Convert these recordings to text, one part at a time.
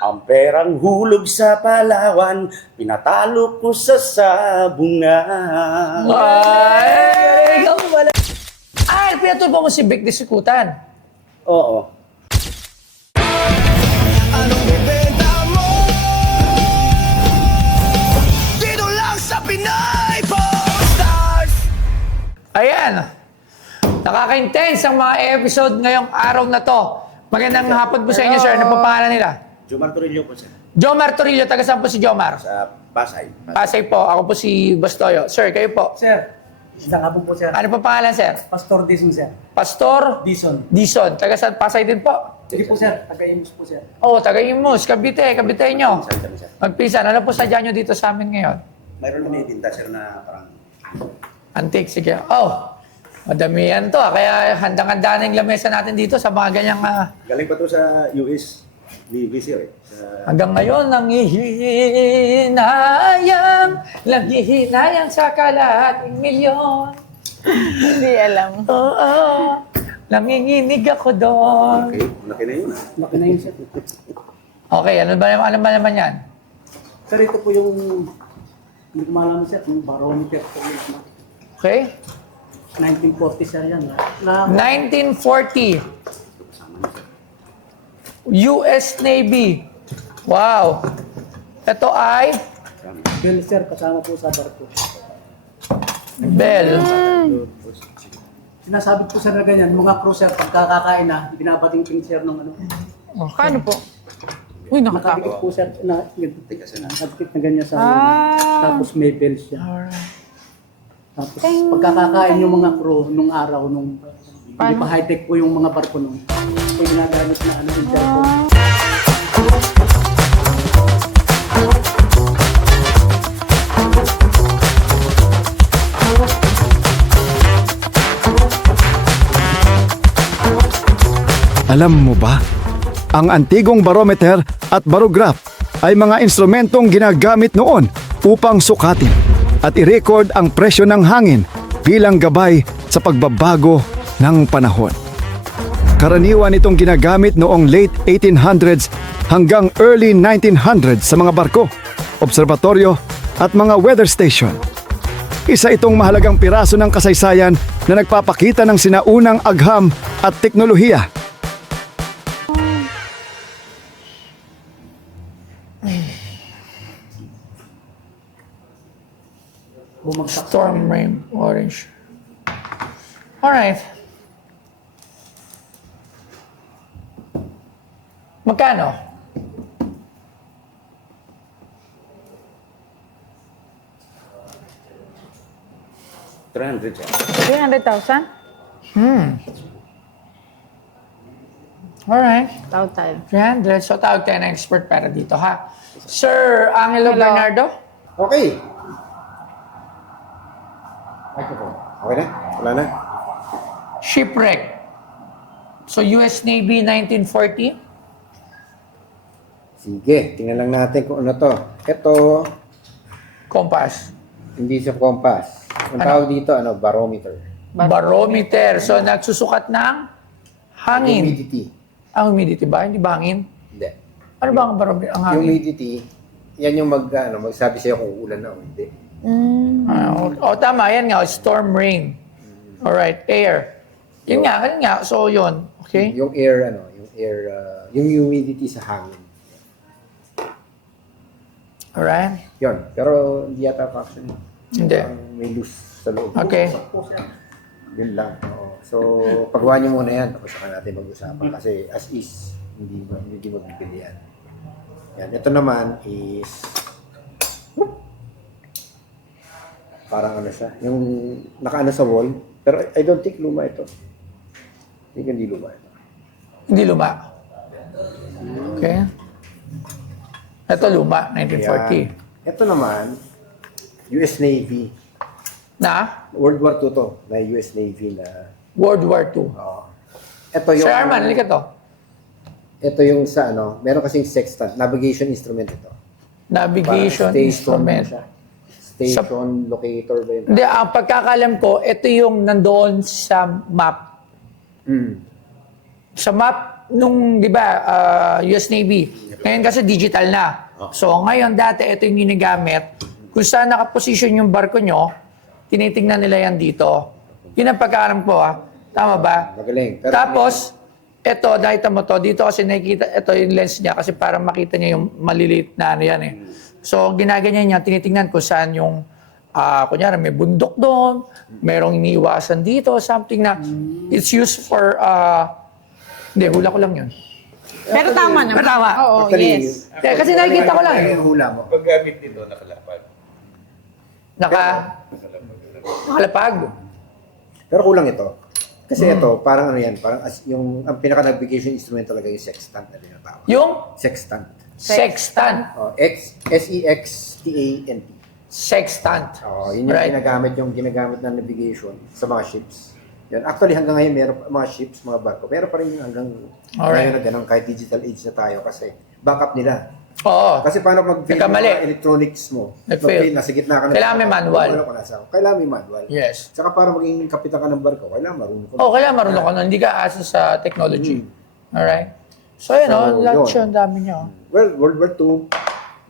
Ang perang hulog sa Palawan, pinatalo ko sa sabungan. Ay, ikaw wala. Ay, pinatulpo mo si Vic Disikutan. Oo. Anong ibenta mo? Dito lang sa Pinay Stars. Ayan. Nakaka-intense ang mga episode ngayong araw na to. Magandang hapon po sa inyo, sir. Ano po pangalan nila? Jomar Torrillo po, sir. Jomar Torillo. Taga saan po si Jomar? Sa Pasay. Pasay po. Ako po si Bastoyo. Sir, kayo po. Sir, isang hapon po, sir. Ano po pangalan, sir? Pastor Dison, sir. Pastor Dison. Dison. Taga saan? Pasay din po. Sige po, sir. Taga-imus po, sir. Oo, taga Imus. Cavite. Cavite nyo. Saan kami, sir? Magpisan. Ano po sadya nyo dito sa amin ngayon? Mayroon kami ibinta, sir, na parang Antique, sige. Oh, madami yan to. Kaya handang-handa na yung lamesa natin dito sa mga ganyang... galing pa to sa US BB, sir. hanggang ngayon, nangihinayang sa kalahating milyon. Hindi alam. Oo, nanginginig ako doon. Okay, laki na yun. Laki na yun, sir. Okay, ano ba naman yan? Sir, ito po yung... Hindi ko malaman, sir. Yung barometer po yun. Okay? 1940, sir, yan. Na, 1940. US Navy. Wow. Ito ay bill, sir, kasama po sa barko. Bell. Sinasabi po, sir, na ganyan. Mga crew, sir, pagkakakain na, binabating-ting, sir, ng ano. Paano po? Uy, nakatakot. Nakadikit po, sir, na... Nakadikit na ganyan sa... Tapos may bell siya. Tapos pagkakakain yung mga crew nung araw, nung... Hindi pa high-tech po yung mga barko nung... Yung ginagamit na ano, yung cellphone. Alam mo ba, ang antigong barometer at barograph ay mga instrumentong ginagamit noon upang sukatin at i-record ang presyo ng hangin bilang gabay sa pagbabago ng panahon. Karaniwan itong ginagamit noong late 1800s hanggang early 1900s sa mga barko, observatoryo at mga weather station. Isa itong mahalagang piraso ng kasaysayan na nagpapakita ng sinaunang agham at teknolohiya. Storm rain. Orange. Alright. Magkano? $300, sir. 300,000? Alright. Tawag tayo. 300. So, tawag tayo ng expert para dito, ha? Sir Angelo Hello. Bernardo? Okay. Microphone. Okay na? Wala na? Shipwreck. So, US Navy 1940. Sige, tingnan lang natin kung ano to. Ito, Compass. hindi siya compass. Ang tawag dito, barometer. Barometer. So, nagsusukat ng hangin. Humidity. Ang humidity ba? Hindi ba hangin? Hindi. Ano ba ang barometer? Ang Yung hangin? humidity, yan yung magsabi sa'yo kung uulan na o hindi. Tama. Yan nga. Storm rain. Alright. Air. Yun nga. So, yun. Okay? Yung air, yung humidity sa hangin. Alright. Yun. Pero hindi yata fraction. Hindi. Parang may loose sa loob. Okay. Yun lang. Oo. So, pagawa niyo muna yan. Tapos saka natin mag-usapan. Kasi as is, hindi magbibili yan. Yan. Ito naman is parang siya. Yung nakaano sa wall. Pero I don't think luma ito. I think hindi luma ito. Hindi luma. Okay. Ito luma. 1940. Yan. Ito naman, US Navy. Na? World War II to. Na US Navy na. World War II. Oo. Ito yung... Sir Arman, halika to. Ito yung sa meron kasing sextant, navigation instrument ito. Navigation Parang station instrument. siya. Station locator ba yun? Hindi, ang pagkakalam ko, ito yung nandoon sa map. Mm. Sa map, nung, di ba, US Navy. Ngayon kasi digital na. So, ngayon, dati, ito yung ginagamit. Kung saan nakaposisyon yung barko nyo, tinitingnan nila yan dito. Yun ang pagkaalam ko, ha? Tama ba? Magaling. Pero Tapos, ito, nakita mo to, dito kasi nakikita, ito yung lens niya kasi para makita niya yung maliliit na ano yan eh. So, ginaganyan niya, tinitingnan kung saan yung, kunyari, may bundok doon, merong iniiwasan dito, something na it's used for, hindi, hula ko lang yun. Pero tama naman. Pero tama. Oo, Actually, yes. Kasi nakikita ko lang eh. Yung hula mo. Paggamit nito, nakalapag. Nakalapag. Pero kulang ito. Kasi ito, parang ano yan, parang yung ang pinaka-navigation instrument talaga yung sextant na tinatawag. Yung Sextant. sextant. S-E-X-T-A-N-T. Sextant. Yun yung Right. ginagamit ng navigation sa mga ships. Yan. Actually, hanggang ngayon, meron mga ships, mga barko, meron pa rin yung hanggang Alright. ngayon na ganun, kahit digital age na tayo kasi backup nila. Oo. Kasi paano mag-fail yung Nagkamali. mga electronics mo? Nag-fail. Nasa gitna ka na. Kailangan may manual. Kailangan may manual. Yes. Saka para maging kapitan ka ng barko, kailangan marunong ka. Oh, kailangan marunong ka nun. Hindi ka asa sa technology. Alright? So, yun, So, lahat yun. siya, ang dami niya. Well, World War II,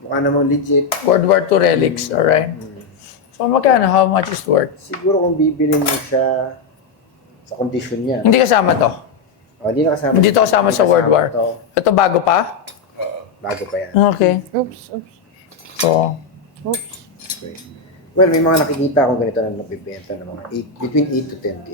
mukha namang legit. World War II relics, alright? So, magkano? How much is it worth? Siguro kung bibilin mo siya sa condition niya. Hindi kasama to. Hindi na kasama. Hindi to kasama sa World War. to. Ito bago pa? Bago pa yan. Okay. Oops. So, Okay. Well, may mga nakikita akong ganito na nagbibenta ng mga between 8 to 10K.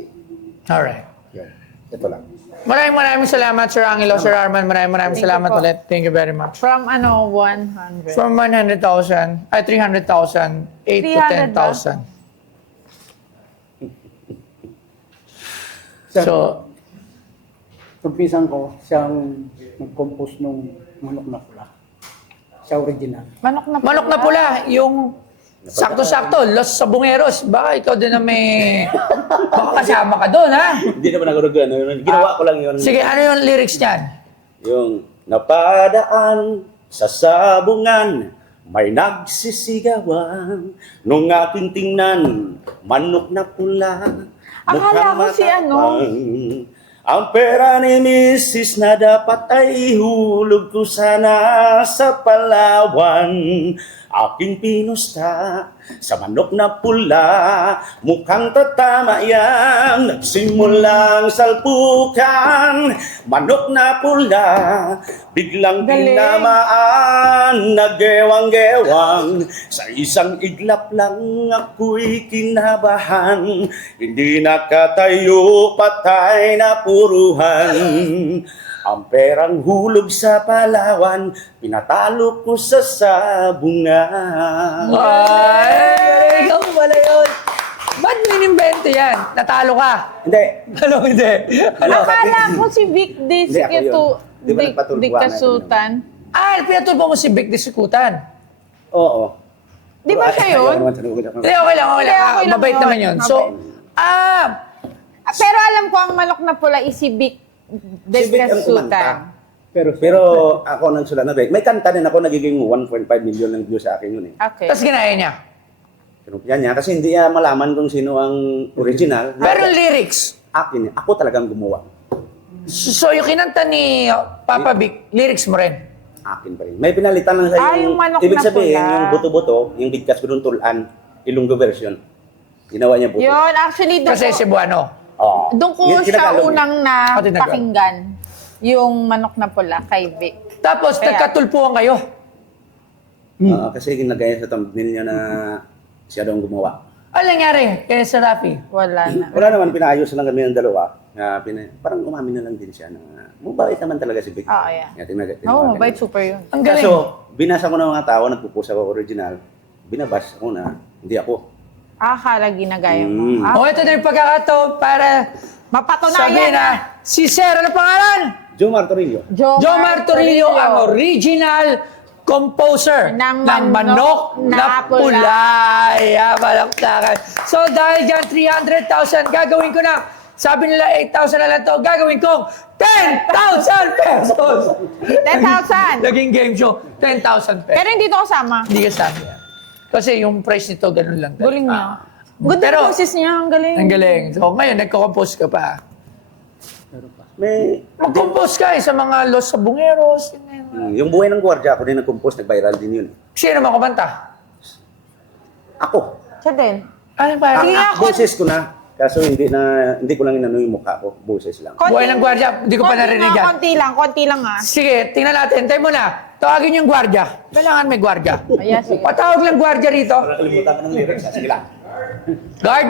alright. Yan. Ito lang. Maraming salamat, Sir Angelo, Sir Arman. Maraming Thank you salamat po. ulit. Thank you very much. From 100. From 100,000, 300,000, 8 to 300 ba? 10,000. So, Yung pisang ko, siyang nag-compose nung manok na pula. Siya original. Manok na pula. manok na pula, yung sakto-sakto, Los Sabongeros. Baka ikaw din na may... Baka kasama ka doon, ha? Hindi naman ako nag-ano. Ginawa ko lang yun. Sige, ano yung lyrics niyan? Yung napadaan sa sabungan, may nagsisigawan. Nung aking tingnan, manok na pula. Akala mukhang ko si ano. matapang. Ang pera ni Mrs. na dapat ay ihulog ko sana sa Palawan. Aking pinusta sa manok na pula. Mukhang tatama yang nagsimulang salpukan. Manok na pula, biglang Galing. binamaan. Nagewang-gewang, sa isang iglap lang ako'y kinabahan. Hindi nakatayo, patay na puruhan. Ang perang hulog sa Palawan, pinatalo ko sa sabungan. Ay, ikaw pala yun. Ba't mo inimbento yan? Natalo ka. Hindi. Ano, hindi. Akala ko si Vic Hindi, ako yun. Di ba nagpatulguan Di Kasutan. Pinatulpo mo si Vic Disikutan. Oo. Di ba siya yun? Hindi, okay lang, okay lang. Okay lang Mabait yun. naman yun. So, Pero alam ko ang manok na pula is si Vic Si Vic ang Kasutan. kumanta. Pero Ako nagsulat na rin. May kanta din ako, nagiging 1.5 million ng views sa akin yun eh. Okay. tapos ginaya niya. Kinupyan niya kasi hindi niya malaman kung sino ang original. Pero lyrics, Akin, ako talagang gumawa. so yung kinanta ni Papa Vic, lyrics mo rin. Akin pa rin. May pinalitan lang sa Yung manok ibig na sabihin, pula. yung buto-buto, yung bigkas ko doon tulan, Ilonggo version. Ginawa niya buto. Yun, actually, Kasi Cebuano. Oo. doon ko Yung siya tinagalog niya. unang napakinggan. Yung manok na pula kay Vic. Tapos Kaya- nagkatulpuan kayo. Oo, kasi ginagaya sa thumbnail niya na siya daw ang gumawa. Ano nangyari kay Sir Rafi? Wala na. Wala naman, pinaayos lang kami ng dalawa. Parang umamin na lang din siya na mabait naman talaga si Vic. Oo, yeah. Oo, Mabait, super yun. Ang galing. Kaso, binasa ko ng mga tao, nagpupusa ko original, binabas ako na hindi ako. Akala ginagaya mo. Mm. O ito na yung pagkakataon para Mapatunayan sabihin na. na si Sir, ano pangalan? Joe Martorillo. Jomar Torrillo, ang original composer Ng ng Manok na Pula. Balaktakan. So dahil dyan, 300,000, gagawin ko na. Sabi nila 8,000 na lang to, gagawin kong 10,000 pesos. 10,000. Naging game show, 10,000 pesos. Pero hindi to kasama. Hindi ka sabi yan. Kasi yung price nito, ganun lang. Galing niya. Good Pero, boses niya, ang galing. ang galing. So ngayon, nagko-compose ka pa. Pero pa. May, Mag-compose ka sa mga los sa bungeros. yung buhay ng gwardiya, ako din nag-compose, nag-viral din yun. Sino mga kumanta? Ako. Siya din. Ano ba? Boses ko na. Kaso hindi ko lang inano yung mukha ko. Boses lang. Buhay ng gwardiya, hindi ko pa narinig yan. Konti lang ah. Sige, tingnan natin. Tayo muna. Tawagin yung gwardiya. Kailangan may gwardiya. Ayan, sige. Patawag lang gwardiya rito. Nakalimutan ko ng lyrics. Sige lang. Guard!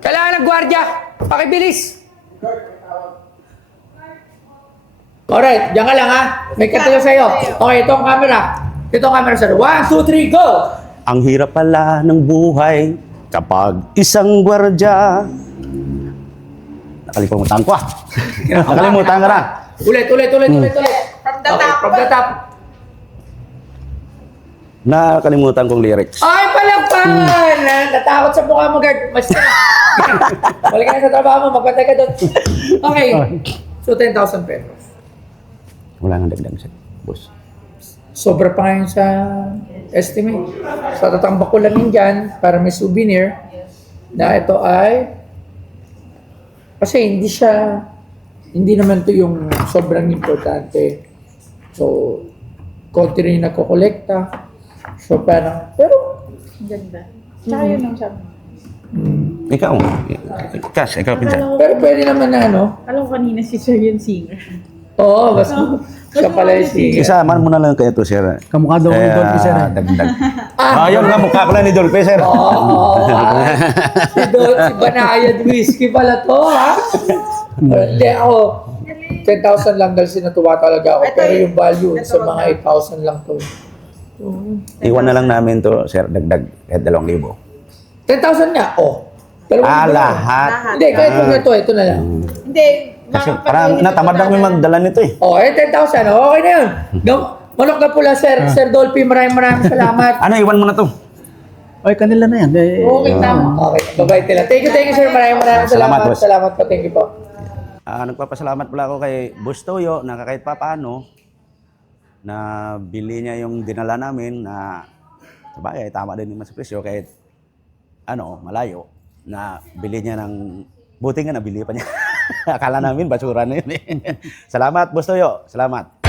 Kailangan ng gwardiya. Pakibilis. Alright, diyan ka lang ha. May katayo sa'yo. Okay, ito ang camera. Ito ang camera sa'yo. 1, 2, 3, go! Ang hirap pala ng buhay kapag isang gwardiya. Nakalimutan ko ah. Nakalimutan ka na. Ulit. From the top. From the top. Nakalimutan kong lyrics. Ay, palagpan! Natakot sa mukha mo, guard. Mas balik ka na sa trabaho mo, magpatay ka doon. Okay. So, 10,000 pesos. Wala nang dagdag sa boss. Sobra pa ngayon sa estimate. So, tatambak ko lang yun dyan para may souvenir na ito ay kasi hindi naman to yung sobrang importante. So, konti rin yung nagkokolekta. So, parang, pero, Ganda. Tsaka yun ang sabi. Ikaw. Cash, ikaw pinsan. pero pwede naman na ano. Alam ko kanina si Sir yung singer. Oo, mas siya pala yung singer. Isama mo na lang kayo to, sir. Kamukha daw ni Dolphy, sir. Dagdag. Ayun nga, mukha ko lang ni Dolphy, sir. Oo, si Banayad Whiskey pala to, ha? Hindi, ako, 10,000 lang dahil sinatuwa talaga ako. Pero yung value sa mga 8,000 lang to. Iwan na lang namin to, sir, dagdag. Kahit 2,000. 10,000 nga, oh. Dalawang libo na. lahat. Hindi, kahit kung ito na lang. Hindi. Kasi parang natamad lang yung magdala nito eh. Oh, 10,000, okay na yun. Manok na pula, Sir Dolphy, maraming salamat. Ano, iwan mo na to. Ay, kanila na yan. Okay na. Okay, bye-bye tila. Thank you, sir. Maraming Salamat, salamat. boss. Salamat po, thank you po. Nagpapasalamat pala ako kay Boss Toyo na kahit pa paano na bili niya yung dinala namin na sabagay, tama din naman sa presyo kahit malayo na bili niya ng buti nga nabili pa niya. Akala namin basura na yun eh. Salamat, Boss Toyo. Salamat.